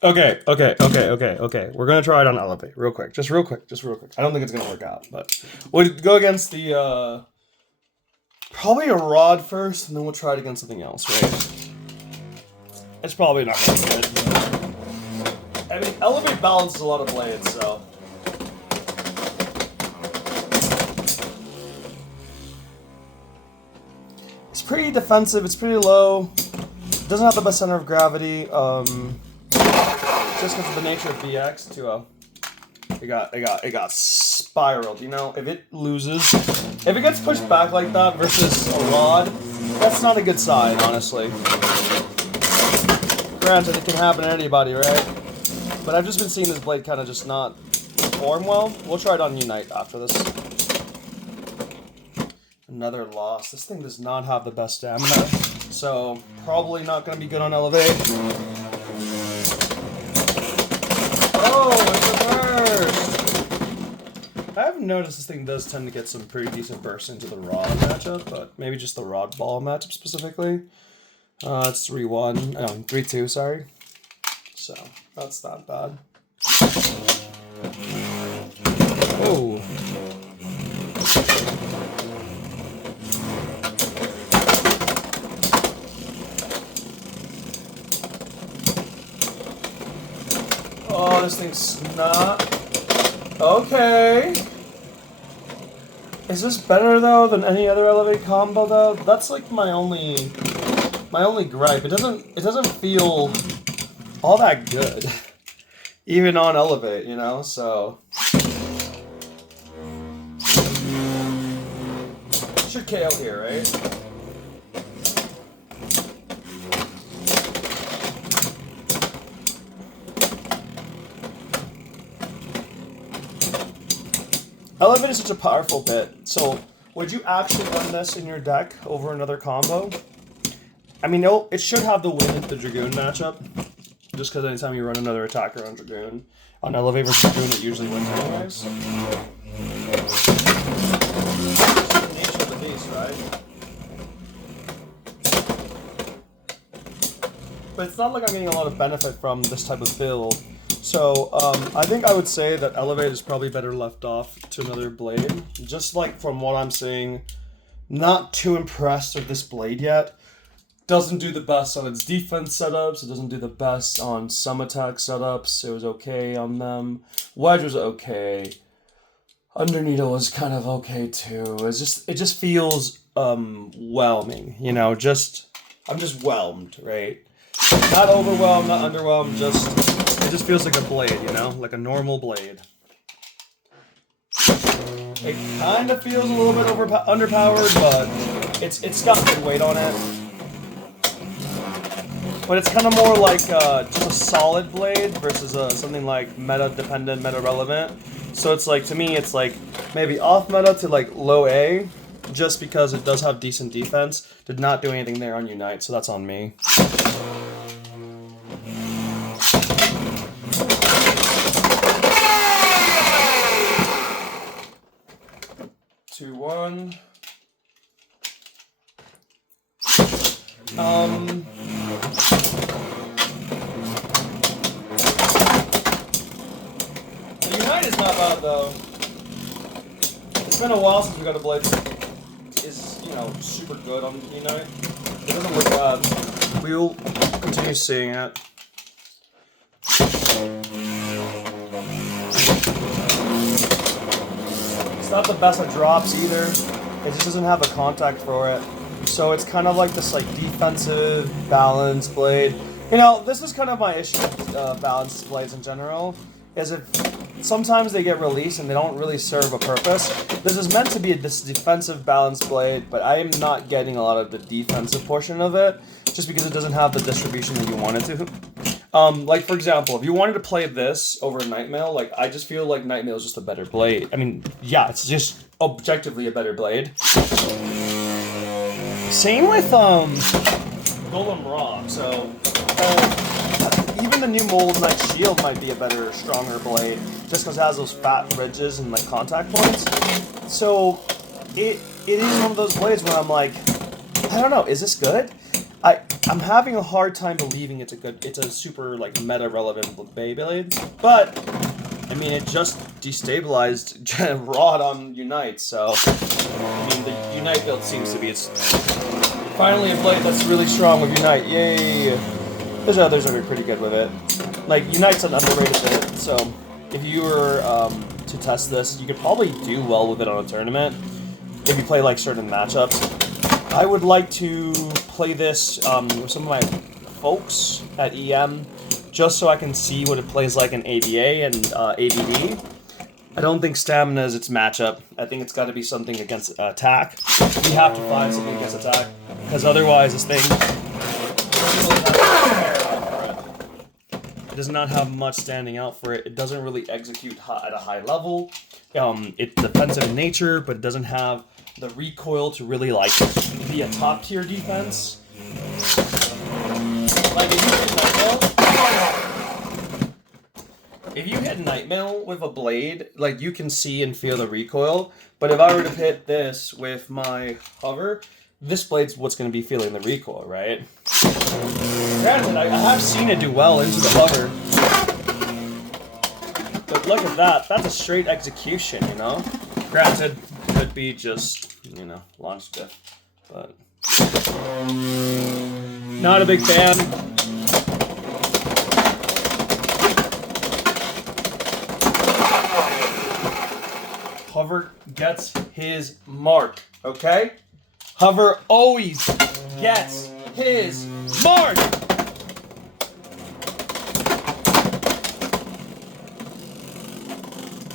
Okay. We're gonna try it on elevate real quick. Just real quick. I don't think it's gonna work out, but we'll go against the probably a rod first, and then we'll try it against something else, right? It's probably not gonna be good. I mean, elevate balances a lot of blades, so. It's pretty defensive, it's pretty low. It doesn't have the best center of gravity. Just because of the nature of BX too. It got spiraled. You know, if it gets pushed back like that versus a rod, that's not a good sign, honestly. Granted, it can happen to anybody, right? But I've just been seeing this blade kind of just not perform well. We'll try it on Unite after this. Another loss. This thing does not have the best stamina, so probably not going to be good on Elevate. Oh, it's reversed! I've noticed this thing does tend to get some pretty decent bursts into the rod matchup, but maybe just the rod ball matchup specifically. It's 3-1. No, 3-2, sorry. So, that's not bad. Oh. Oh, this thing's not... Okay. Is this better, though, than any other Elevate combo, though? That's, like, my only gripe. It doesn't feel all that good. Even on Elevate, you know, so... Should KO here, right? Elevate is such a powerful bit, so would you actually run this in your deck over another combo? I mean, it should have the win in the Dragoon matchup, just because anytime you run another attacker on Dragoon, on Elevate versus Dragoon, it usually wins anyways. It's the nature of the beast, right? But it's not like I'm getting a lot of benefit from this type of build. So, I think I would say that Elevate is probably better left off to another blade. Just like from what I'm seeing, not too impressed with this blade yet. Doesn't do the best on its defense setups. It doesn't do the best on some attack setups. It was okay on them. Wedge was okay. Underneedle was kind of okay too. It just feels whelming, you know, I'm just whelmed, right? Not overwhelmed, not underwhelmed, it just feels like a blade, you know? Like a normal blade. It kind of feels a little bit underpowered, but it's got good weight on it. But it's kind of more like just a solid blade versus something like meta-dependent, meta-relevant. So it's like, to me, it's like maybe off-meta to like low A, just because it does have decent defense. Did not do anything there on Unite, so that's on me. 2-1. The Unite is not bad though. It's been a while since we got a blade that is, you know, super good on Unite. It doesn't look bad. We'll continue seeing it. It's not the best at drops either. It just doesn't have a contact for it. So it's kind of like this like defensive balance blade. You know, this is kind of my issue with balance blades in general, is if sometimes they get released and they don't really serve a purpose. This is meant to be this defensive balance blade, but I am not getting a lot of the defensive portion of it, just because it doesn't have the distribution that you want it to. Like, for example, if you wanted to play this over Nightmail, like, I just feel like Nightmail is just a better blade. I mean, yeah, it's just objectively a better blade. Same with, Golem Raw, so, even the new Mold Knight Shield might be a better, stronger blade, just because it has those fat ridges and, like, contact points. So, it is one of those blades where I'm like, I don't know, is this good? I'm having a hard time believing it's a super like meta relevant Beyblade, but I mean it just destabilized Rod on Unite, so I mean the Unite build seems to be finally a blade that's really strong with Unite. Yay! There's others that are pretty good with it. Like Unite's an underrated bit, so if you were to test this, you could probably do well with it on a tournament if you play like certain matchups. I would like to play this with some of my folks at EM, just so I can see what it plays like in ABA and ABD. I don't think stamina is its matchup. I think it's got to be something against attack. We have to find something against attack, because otherwise this thing does not have much standing out for it. It doesn't really execute at a high level. It's defensive in nature, but it doesn't have the recoil to really like be a top tier defense. Like if you hit Nightmail with a blade, like you can see and feel the recoil. But if I were to hit this with my hover, this blade's what's going to be feeling the recoil, right? Granted, I have seen it do well into the hover. But look at that. That's a straight execution, you know? Granted, could be just, you know, launch diff. But not a big fan. Hover gets his mark, okay? Hover always gets his mark!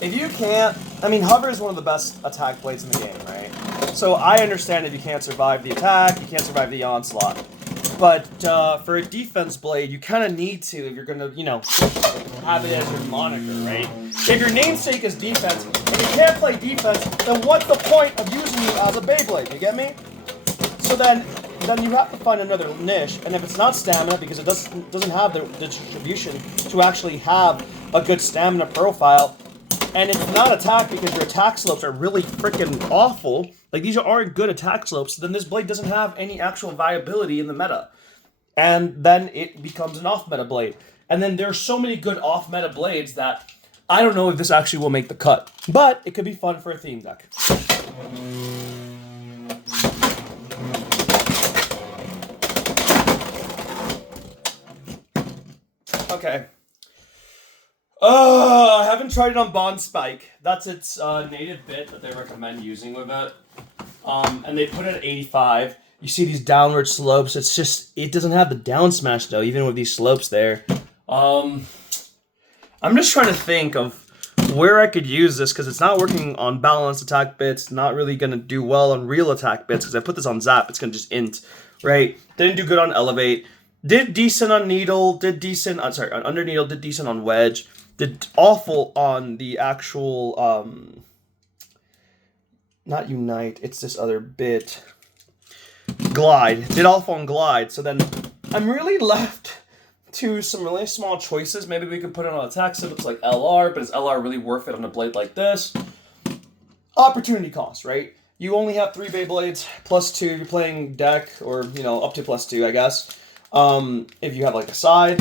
If you can't, I mean, Hover is one of the best attack blades in the game, right? So I understand if you can't survive the attack, you can't survive the onslaught. But for a defense blade, you kind of need to if you're going to, you know, have it as your moniker, right? If your namesake is defense, and you can't play defense, then what's the point of using you as a Beyblade? You get me? So then you have to find another niche, and if it's not stamina, because it doesn't have the distribution to actually have a good stamina profile, and it's not attack because your attack slopes are really freaking awful, like these aren't good attack slopes, then this blade doesn't have any actual viability in the meta. And then it becomes an off-meta blade. And then there's so many good off-meta blades that I don't know if this actually will make the cut. But it could be fun for a theme deck. Okay. I haven't tried it on Bond Spike. That's its native bit that they recommend using with it. And they put it at 85. You see these downward slopes. It's just, it doesn't have the down smash though, even with these slopes there. I'm just trying to think of where I could use this, because it's not working on balanced attack bits, not really going to do well on real attack bits, because I put this on Zap, it's going to just int, right? Didn't do good on Elevate. Did decent on Needle, did decent, on Under Needle, did decent on Wedge. Did awful on the actual, not Unite, it's this other bit. Glide. Did awful on Glide. So then I'm really left to some really small choices. Maybe we could put it on attack setups like LR, but is LR really worth it on a blade like this? Opportunity cost, right? You only have 3 Beyblades, +2 if you're playing deck, or, you know, up to +2, I guess. If you have like a side.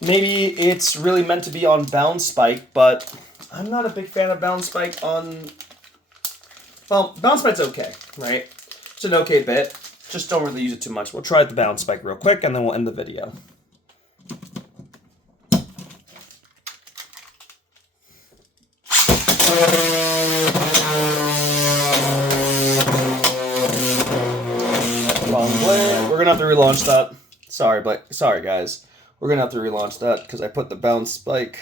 Maybe it's really meant to be on Bounce Spike, but I'm not a big fan of Bounce Spike on... Well, Bounce Spike's okay, right? It's an okay bit. Just don't really use it too much. We'll try the Bounce Spike real quick, and then we'll end the video. Wrong blade. We're gonna have to relaunch that. Sorry guys. We're gonna have to relaunch that because I put the Bounce Spike.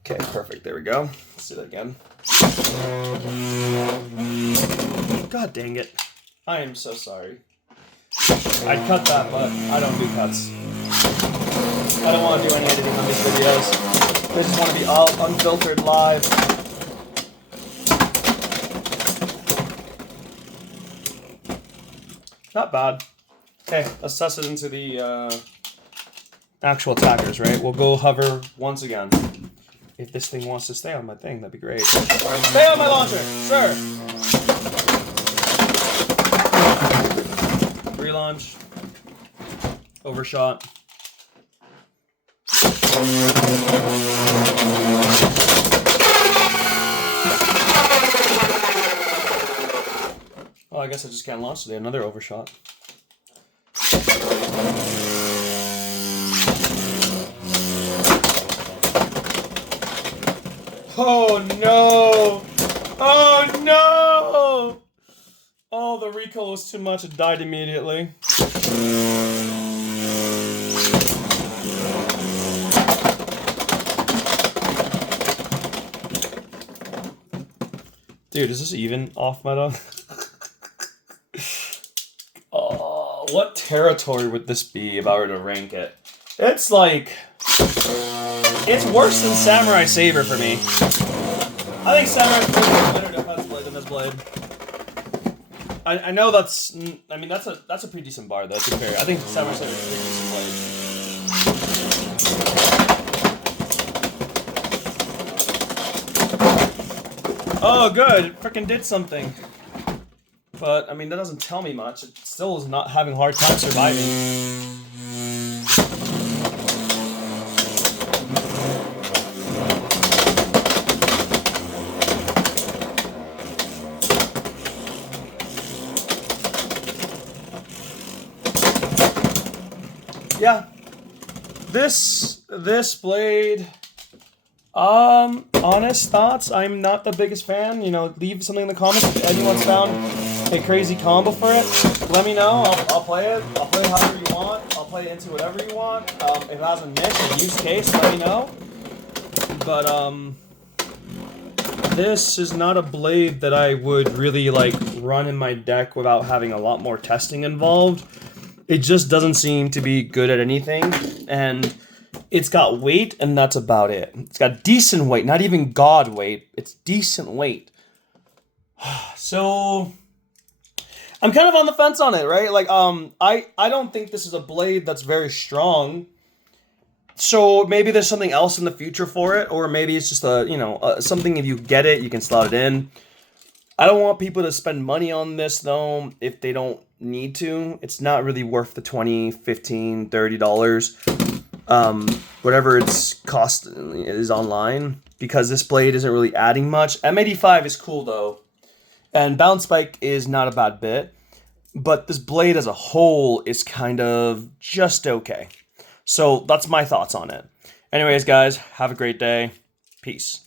Okay, perfect. There we go. Let's do that again. God dang it. I am so sorry. I'd cut that, but I don't do cuts. I don't want to do any editing on these videos. I just want to be all unfiltered live. Not bad. Okay, let's test it into the actual attackers, right? We'll go hover once again. If this thing wants to stay on my thing, that'd be great. Right, stay on my launcher, sir! Relaunch. Overshot. Oh, I guess I just can't launch today. Another overshot. Oh no! Oh no! Oh, the recoil was too much. It died immediately. Dude, is this even off meta? Oh, what territory would this be if I were to rank it? It's like... It's worse than Samurai Saber for me. I think Samurai Saber is a better defense blade than this blade. I know that's... I mean, that's a pretty decent bar, though, to be fair. I think Samurai Saber is a pretty decent blade. Oh, good. It freaking did something. But, I mean, that doesn't tell me much. It still is not having a hard time surviving. Yeah, this blade, honest thoughts, I'm not the biggest fan. You know, leave something in the comments if anyone's found a crazy combo for it. Let me know, I'll play it. I'll play it however you want. I'll play it into whatever you want. If it has a niche or use case, let me know. But, this is not a blade that I would really, like, run in my deck without having a lot more testing involved. It just doesn't seem to be good at anything, and it's got weight, and that's about it. It's got decent weight, not even god weight. It's decent weight. So, I'm kind of on the fence on it, right? Like, I don't think this is a blade that's very strong. So, maybe there's something else in the future for it, or maybe it's just something if you get it, you can slot it in. I don't want people to spend money on this, though, if they don't need to. It's not really worth the $20, $15, $30, whatever its cost is online, because this blade isn't really adding much. M85 is cool, though, and Bounce Spike is not a bad bit, but this blade as a whole is kind of just okay. So that's my thoughts on it. Anyways, guys, have a great day. Peace.